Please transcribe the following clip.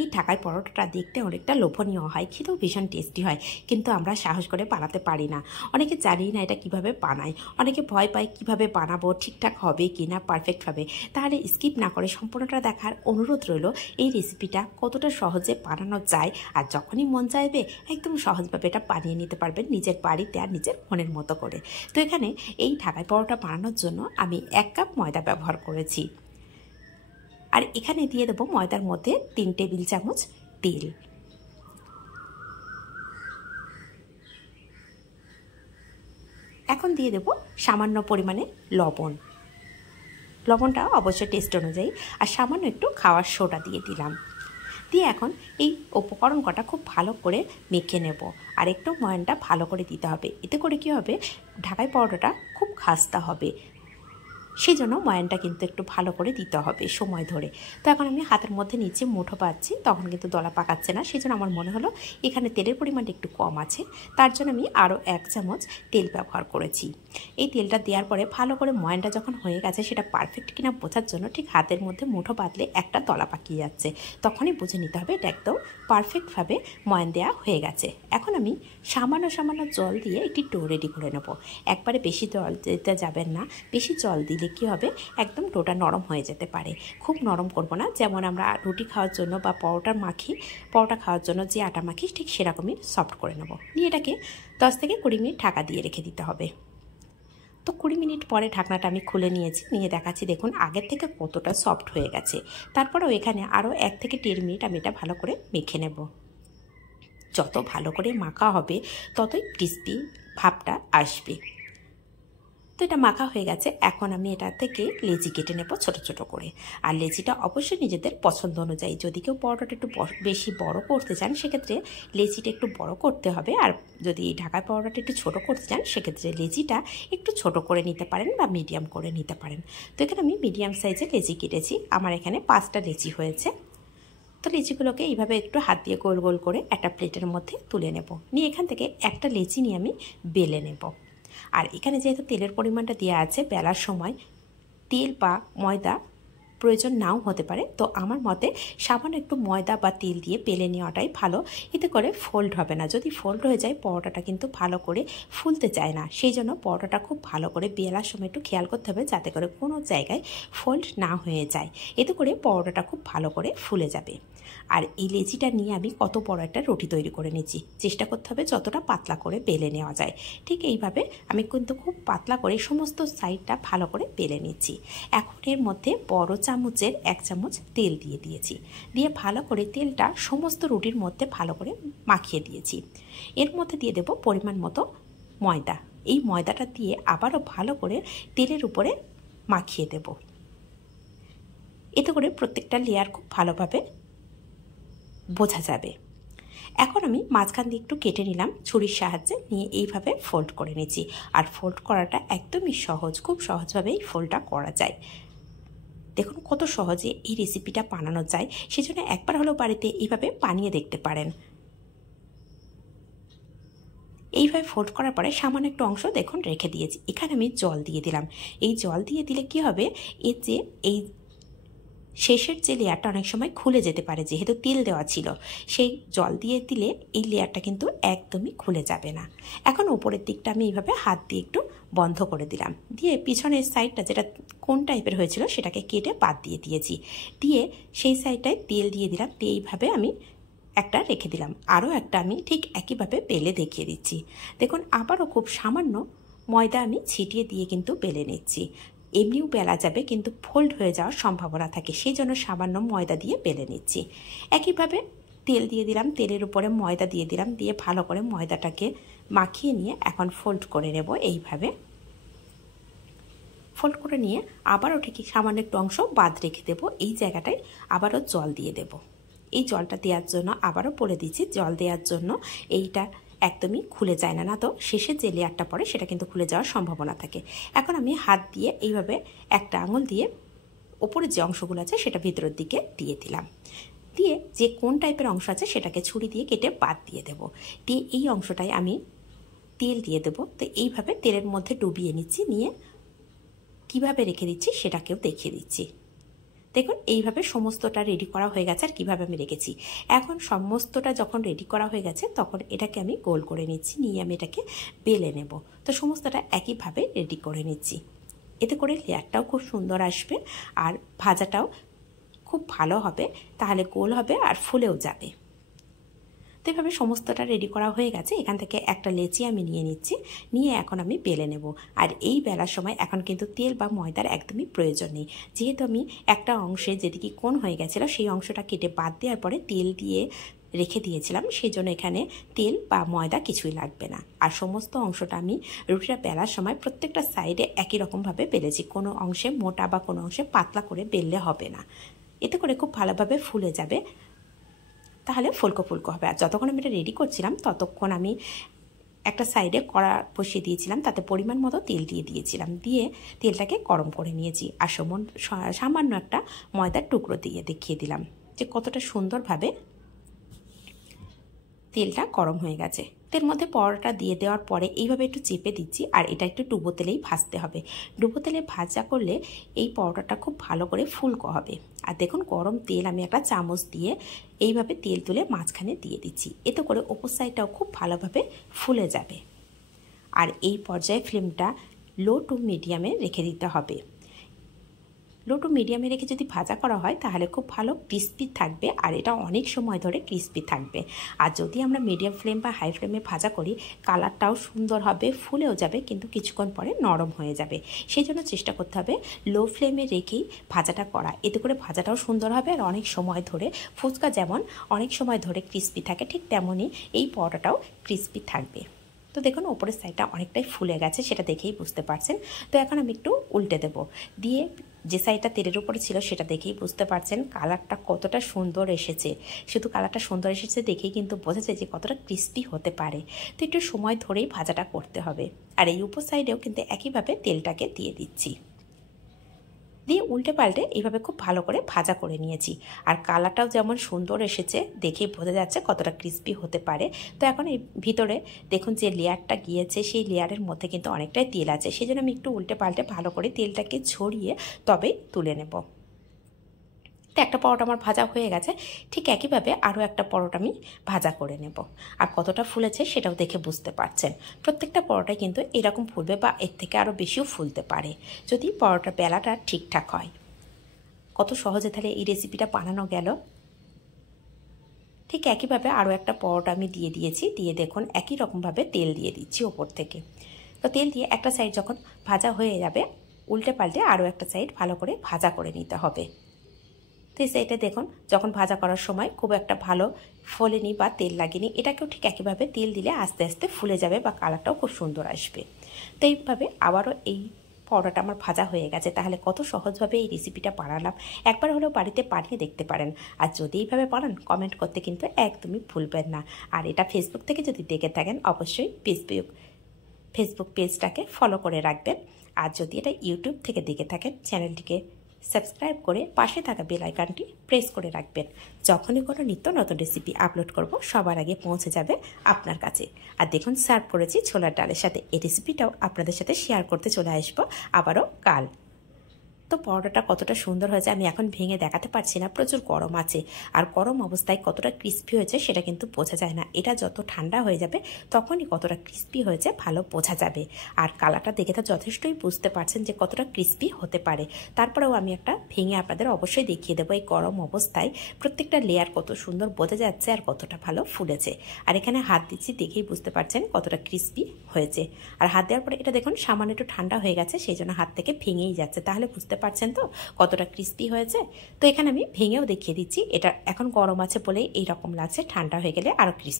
এই ঢাকাই পরোটাটা দেখতে অনেকটা লোভনীয় হয়, খেতেও ভীষণ টেস্টি হয়, কিন্তু আমরা সাহস করে বানাতে পারি না। অনেকে জানি না এটা কিভাবে বানায়, অনেকে ভয় পায় কিভাবে বানাবো, ঠিকঠাক হবে কি না, পারফেক্ট হবে। তাহলে স্কিপ না করে সম্পূর্ণটা দেখার অনুরোধ রইল। এই রেসিপিটা কতটা সহজে বানানো যায়, আর যখনই মন চাইবে একদম সহজভাবে এটা বানিয়ে নিতে পারবেন নিজের বাড়িতে আর নিজের মনের মতো করে। তো এখানে এই ঢাকাই পরোটা বানানোর জন্য আমি 1 কাপ ময়দা ব্যবহার করেছি, আর এখানে দিয়ে দেবো ময়দার মধ্যে 3 টেবিল চামচ তেল। এখন দিয়ে দেবো সামান্য পরিমাণে লবণ। লবণটা অবশ্যই টেস্ট অনুযায়ী, আর সামান্য একটু খাওয়ার সোডা দিয়ে দিলাম। দিয়ে এখন এই উপকরণ কটা খুব ভালো করে মেখে নেব, আর একটু ময়ানটা ভালো করে দিতে হবে। এতে করে কি হবে, ঢাকাই পরোটাটা খুব খাস্তা হবে, সেই জন্য ময়ানটা কিন্তু একটু ভালো করে দিতে হবে সময় ধরে। তো এখন আমি হাতের মধ্যে নিচে মুঠো পাচ্ছি, তখন কিন্তু দলা পাকাচ্ছে না, সেই জন্য আমার মনে হলো এখানে তেলের পরিমাণটা একটু কম আছে, তার জন্য আমি আরও 1 চামচ তেল ব্যবহার করেছি। এই তেলটা দেওয়ার পরে ভালো করে ময়ানটা যখন হয়ে গেছে, সেটা পারফেক্ট কিনা বোঝার জন্য ঠিক হাতের মধ্যে মুঠো পাতলে একটা দলা পাকিয়ে যাচ্ছে, তখনই বুঝে নিতে হবে এটা একদম পারফেক্টভাবে ময়ান দেওয়া হয়ে গেছে। এখন আমি সামান্য সামান্য জল দিয়ে একটি ডো রেডি করে নেব। একবারে বেশি জল দিতে যাবেন না, বেশি জল দিলে কি হবে, একদম ডোটা নরম হয়ে যেতে পারে। খুব নরম করব না, যেমন আমরা রুটি খাওয়ার জন্য বা পরোটা খাওয়ার জন্য যে আটা মাখি ঠিক সেরকমই সফট করে নেব। নিয়ে এটাকে 10 থেকে 20 মিনিট ঢাকা দিয়ে রেখে দিতে হবে। তো 20 মিনিট পরে ঢাকনাটা আমি খুলে নিয়েছি, নিয়ে দেখাচ্ছি দেখুন আগের থেকে কতটা সফট হয়ে গেছে। তারপরেও এখানে আরও 1 থেকে 1.5 মিনিট আমি এটা ভালো করে মেখে নেব। যত ভালো করে মাখা হবে ততই ক্রিস্পি ভাবটা আসবে। তো এটা মাখা হয়ে গেছে, এখন আমি এটা থেকে লেচি কেটে নেব ছোট ছোট করে। আর লেচিটা অবশ্যই নিজেদের পছন্দ অনুযায়ী, যদি কেউ পরোটাটা একটু বেশি বড় করতে চান সেক্ষেত্রে লেচিটা একটু বড় করতে হবে, আর যদি ঢাকাই পরোটাটা একটু ছোট করতে চান সেক্ষেত্রে লেচিটা একটু ছোট করে নিতে পারেন বা মিডিয়াম করে নিতে পারেন। তো এখানে আমি মিডিয়াম সাইজের লেচি কেটেছি, আমার এখানে 5টা লেচি হয়েছে। তো লিচিগুলোকে এইভাবে একটু হাত দিয়ে গোল গোল করে একটা প্লেটের মধ্যে তুলে নেব। নিয়ে এখান থেকে একটা লেচি নিয়ে আমি বেলে নেব। আর এখানে যেহেতু তেলের পরিমাণটা দেওয়া আছে, বেলার সময় তেল বা ময়দা প্রয়োজন নাও হতে পারে, তো আমার মতে সামান্য একটু ময়দা বা তেল দিয়ে বেলে নেওয়াটাই ভালো। এতে করে ফোল্ড হবে না, যদি ফোল্ড হয়ে যায় পরোটাটা কিন্তু ভালো করে ফুলতে চায় না। সেই জন্য পরোটাটা খুব ভালো করে বেলার সময় একটু খেয়াল করতে হবে যাতে করে কোনো জায়গায় ফোল্ড না হয়ে যায়, এতে করে পরোটাটা খুব ভালো করে ফুলে যাবে। আর এই লেচিটা নিয়ে আমি কত বড় একটা রুটি তৈরি করে নিচ্ছি, চেষ্টা করতে হবে যতটা পাতলা করে বেলে নেওয়া যায়। ঠিক এইভাবে আমি কিন্তু খুব পাতলা করে সমস্ত সাইডটা ভালো করে বেলে নিচ্ছি। এখন এর মধ্যে বড় চামচের 1 চামচ তেল দিয়ে দিয়েছি, দিয়ে ভালো করে তেলটা সমস্ত রুটির মধ্যে ভালো করে মাখিয়ে দিয়েছি। এর মধ্যে দিয়ে দেব পরিমাণ মতো ময়দা। এই ময়দাটা দিয়ে আবারও ভালো করে তেলের উপরে মাখিয়ে দেব, এতে করে প্রত্যেকটা লেয়ার খুব ভালোভাবে বোঝা যাবে। এখন আমি মাঝখান দিয়ে একটু কেটে নিলাম ছুরির সাহায্যে, নিয়ে এইভাবে ফোল্ড করে নিচ্ছি। আর ফোল্ড করাটা একদমই সহজ, খুব সহজভাবেই ফোল্ডটা করা যায়। দেখুন কত সহজে এই রেসিপিটা বানানো যায়, সেজন্য একবার হলেও বাড়িতে এইভাবে বানিয়ে দেখতে পারেন। এইভাবে ফোল্ড করার পরে সামান্য একটু অংশ দেখুন রেখে দিয়েছি, এখানে আমি জল দিয়ে দিলাম। এই জল দিয়ে দিলে কি হবে, এর যে এই শেষের যে লেয়ারটা অনেক সময় খুলে যেতে পারে, যেহেতু তেল দেওয়া ছিল, সেই জল দিয়ে দিলে এই লেয়ারটা কিন্তু একদমই খুলে যাবে না। এখন উপরের দিকটা আমি এইভাবে হাত দিয়ে একটু বন্ধ করে দিলাম, দিয়ে পিছনের সাইডটা যেটা কোন টাইপের হয়েছিল সেটাকে কেটে বাদ দিয়ে দিয়েছি। দিয়ে সেই সাইডটায় তেল দিয়ে দিলাম, দিয়ে এইভাবে আমি একটা রেখে দিলাম। আরও একটা আমি ঠিক একইভাবে বেলে দেখিয়ে দিচ্ছি। দেখুন আবারও খুব সামান্য ময়দা আমি ছিটিয়ে দিয়ে কিন্তু বেলে নিচ্ছি। এমনিও বেলা যাবে, কিন্তু ফোল্ড হয়ে যাওয়ার সম্ভাবনা থাকে, সেই জন্য সামান্য ময়দা দিয়ে বেলে নিচ্ছি। একইভাবে তেল দিয়ে দিলাম, তেলের উপরে ময়দা দিয়ে দিলাম, দিয়ে ভালো করে ময়দাটাকে মাখিয়ে নিয়ে এখন ফোল্ড করে নেব। এইভাবে ফোল্ড করে নিয়ে আবারও ঠিক সামান্য একটু অংশ বাদ রেখে দেব। এই জায়গাটায় আবারও জল দিয়ে দেব। এই জলটা দেওয়ার জন্য আবারও বলে দিচ্ছি, জল দেওয়ার জন্য এইটা একদমই খুলে যায় না, না তো শেষে যে লেয়ারটা পড়ে সেটা কিন্তু খুলে যাওয়ার সম্ভাবনা থাকে। এখন আমি হাত দিয়ে এইভাবে একটা আঙুল দিয়ে ওপরে যে অংশগুলো আছে সেটা ভিতরের দিকে দিয়ে দিলাম, দিয়ে যে কোন টাইপের অংশ আছে সেটাকে ছুরি দিয়ে কেটে বাদ দিয়ে দেব। দিয়ে এই অংশটায় আমি তেল দিয়ে দেব। তো এইভাবে তেলের মধ্যে ডুবিয়ে নিচ্ছি, নিয়ে কিভাবে রেখে দিচ্ছি সেটাকেও দেখিয়ে দিচ্ছি। দেখুন এইভাবে সমস্তটা রেডি করা হয়ে গেছে। আর কীভাবে আমি রেখেছি, এখন সমস্তটা যখন রেডি করা হয়ে গেছে তখন এটাকে আমি গোল করে নিচ্ছি, নিয়ে আমি এটাকে বেলে নেব। তো সমস্তটা একইভাবে রেডি করে নিচ্ছি, এতে করে লেয়ারটাও খুব সুন্দর আসবে আর ভাজাটাও খুব ভালো হবে, তাহলে গোল হবে আর ফুলেও যাবে। তো এভাবে সমস্তটা রেডি করা হয়ে গেছে। এখান থেকে একটা লেচি আমি নিয়ে নিচ্ছি, নিয়ে এখন আমি বেলে নেব। আর এই বেলার সময় এখন কিন্তু তেল বা ময়দার একদমই প্রয়োজন নেই, যেহেতু আমি একটা অংশে যেদিকে কোণ হয়ে গেছিলো সেই অংশটা কেটে বাদ দেওয়ার পরে তেল দিয়ে রেখে দিয়েছিলাম, সেই জন্য এখানে তেল বা ময়দা কিছুই লাগবে না। আর সমস্ত অংশটা আমি রুটিটা বেলার সময় প্রত্যেকটা সাইডে একই রকমভাবে বেলেছি, কোনো অংশে মোটা বা কোনো অংশে পাতলা করে বেললে হবে না, এতে করে খুব ভালোভাবে ফুলে যাবে, তাহলে ফুলকো ফুলকো হবে। আর যতক্ষণ আমি এটা রেডি করছিলাম ততক্ষণ আমি একটা সাইডে কড়া বসিয়ে দিয়েছিলাম, তাতে পরিমাণ মতো তেল দিয়ে দিয়েছিলাম, দিয়ে তেলটাকে গরম করে নিয়েছি। আর সামান্য একটা ময়দার টুকরো দিয়ে দেখিয়ে দিলাম যে কতটা সুন্দরভাবে তেলটা গরম হয়ে গেছে। তেল মধ্যে পরোটা দিয়ে দেওয়ার পরে এইভাবে একটু চেপে দিচ্ছি, আর এটা একটু ডুবো তেলেই ভাজতে হবে। ডুবো তেলে ভাজা করলে এই পরোটাটা খুব ভালো করে ফুলকো হবে। আর দেখুন গরম তেল আমি একটা চামচ দিয়ে এইভাবে তেল তুলে মাঝখানে দিয়ে দিচ্ছি, এতে করে ওপর সাইডটাও খুব ভালোভাবে ফুলে যাবে। আর এই পর্যায়ে ফ্লেমটা লো টু মিডিয়ামে রেখে দিতে হবে। লো টু মিডিয়ামে রেখে যদি ভাজা করা হয় তাহলে খুব ভালো ক্রিস্পি থাকবে, আর এটা অনেক সময় ধরে ক্রিস্পি থাকবে। আর যদি আমরা মিডিয়াম ফ্লেম বা হাই ফ্লেমে ভাজা করি, কালারটাও সুন্দর হবে, ফুলেও যাবে, কিন্তু কিছুক্ষণ পরে নরম হয়ে যাবে। সেই জন্য চেষ্টা করতে হবে লো ফ্লেমে রেখেই ভাজাটা করা, এতে করে ভাজাটাও সুন্দর হবে আর অনেক সময় ধরে, ফুচকা যেমন অনেক সময় ধরে ক্রিস্পি থাকে, ঠিক তেমনই এই পরোটাটাও ক্রিস্পি থাকবে। তো দেখুন ওপরের সাইডটা অনেকটাই ফুলে গেছে, সেটা দেখেই বুঝতে পারছেন। তো এখন আমি একটু উল্টে দেব, দিয়ে যে সাইডটা তেলের উপরে ছিল সেটা দেখেই বুঝতে পারছেন কালারটা কতটা সুন্দর এসেছে। শুধু কালারটা সুন্দর এসেছে দেখেই কিন্তু বোঝা যায় যে কতটা ক্রিস্পি হতে পারে। তো একটু সময় ধরেই ভাজাটা করতে হবে। আর এই উপর সাইডেও কিন্তু একইভাবে তেলটাকে দিয়ে দিচ্ছি, দিয়ে উল্টে পাল্টে এইভাবে খুব ভালো করে ভাজা করে নিয়েছি। আর কালারটাও যেমন সুন্দর এসেছে, দেখেই বোঝা যাচ্ছে কতটা ক্রিস্পি হতে পারে। তো এখন এই ভিতরে দেখুন যে লেয়ারটা গিয়েছে, সেই লেয়ারের মধ্যে কিন্তু অনেকটাই তেল আছে, সেই জন্য আমি একটু উল্টে পাল্টে ভালো করে তেলটাকে ছড়িয়ে তবেই তুলে নেব। তো একটা পরোটা আমার ভাজা হয়ে গেছে, ঠিক একইভাবে আরও একটা পরোটা আমি ভাজা করে নেব। আর কতটা ফুলেছে সেটাও দেখে বুঝতে পারছেন। প্রত্যেকটা পরোটাই কিন্তু এরকম ফুলবে বা এর থেকে আরও বেশিও ফুলতে পারে, যদি পরোটার বেলাটা ঠিকঠাক হয়। কত সহজে তাহলে এই রেসিপিটা বানানো গেল। ঠিক একইভাবে আরও একটা পরোটা আমি দিয়ে দিয়েছি, দিয়ে দেখুন একই রকমভাবে তেল দিয়ে দিচ্ছি ওপর থেকে। তো তেল দিয়ে একটা সাইড যখন ভাজা হয়ে যাবে, উল্টে পাল্টে আরও একটা সাইড ভালো করে ভাজা করে নিতে হবে। তো সেইটা দেখুন যখন ভাজা করার সময় খুব একটা ভালো ফোলেনি বা তেল লাগেনি, এটাকেও ঠিক একইভাবে তেল দিলে আস্তে আস্তে ফুলে যাবে বা কালারটাও খুব সুন্দর আসবে। তো এইভাবে আবারও এই পরোটাটা আমার ভাজা হয়ে গেছে। তাহলে কত সহজভাবে এই রেসিপিটা বানালাম, একবার হলেও বাড়িতে বানিয়ে দেখতে পারেন। আর যদি এইভাবে বানান কমেন্ট করতে কিন্তু একদমই ভুলবেন না। আর এটা ফেসবুক থেকে যদি দেখে থাকেন অবশ্যই ফেসবুক পেজটাকে ফলো করে রাখবেন। আর যদি এটা ইউটিউব থেকে দেখে থাকেন চ্যানেলটিকে সাবস্ক্রাইব করে পাশে থাকা বেল আইকনটি প্রেস করে রাখবেন। যখনই কোনো নিত্য নতুন রেসিপি আপলোড করব সবার আগে পৌঁছে যাবে আপনার কাছে। আর দেখুন সার্ভ করেছি ছোলার ডালের সাথে। এই রেসিপিটাও আপনাদের সাথে শেয়ার করতে চলে আসবো আবারও কাল। তো পরোটাটা কতটা সুন্দর হয়েছে আমি এখন ভেঙে দেখাতে পারছি না, প্রচুর গরম আছে। আর গরম অবস্থায় কতটা ক্রিস্পি হয়েছে সেটা কিন্তু বোঝা যায় না। এটা যত ঠান্ডা হয়ে যাবে তখনই কতটা ক্রিস্পি হয়েছে ভালো বোঝা যাবে। আর কালারটা দেখে তো যথেষ্টই বুঝতে পারছেন যে কতটা ক্রিস্পি হতে পারে। তারপরেও আমি একটা ভেঙে আপনাদের অবশ্যই দেখিয়ে দেবো এই গরম অবস্থায় প্রত্যেকটা লেয়ার কত সুন্দর বোঝা যাচ্ছে আর কতটা ভালো ফুলেছে। আর এখানে হাত দিচ্ছি, দেখেই বুঝতে পারছেন কতটা ক্রিস্পি হয়েছে। আর হাত দেওয়ার পরে এটা দেখুন সামান্য একটু ঠান্ডা হয়ে গেছে, সেই জন্য হাত থেকে ভেঙেই যাচ্ছে। তাহলে বুঝতে পারছেন তো কতটা ক্রিস্পি হয়েছে। তো এখানে আমি ভেঙেও দেখিয়ে দিচ্ছি, এটা এখন গরম আছে বলেই এইরকম লাগছে, ঠান্ডা হয়ে গেলে আরও ক্রিস্পি